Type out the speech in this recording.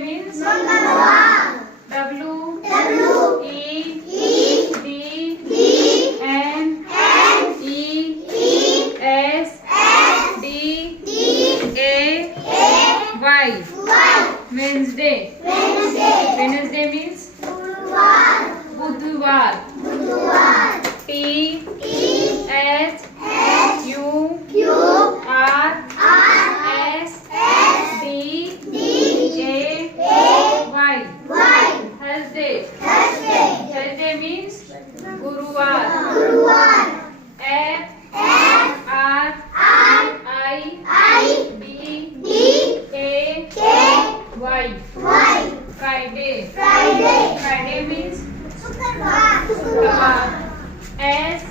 means W E D N E S D A Y. Wednesday. Wednesday means Budhwar. T H U R S D A Y. Thursday. Thursday means Guruvar. F R I D A Y. Friday. Friday means Shukrawar. S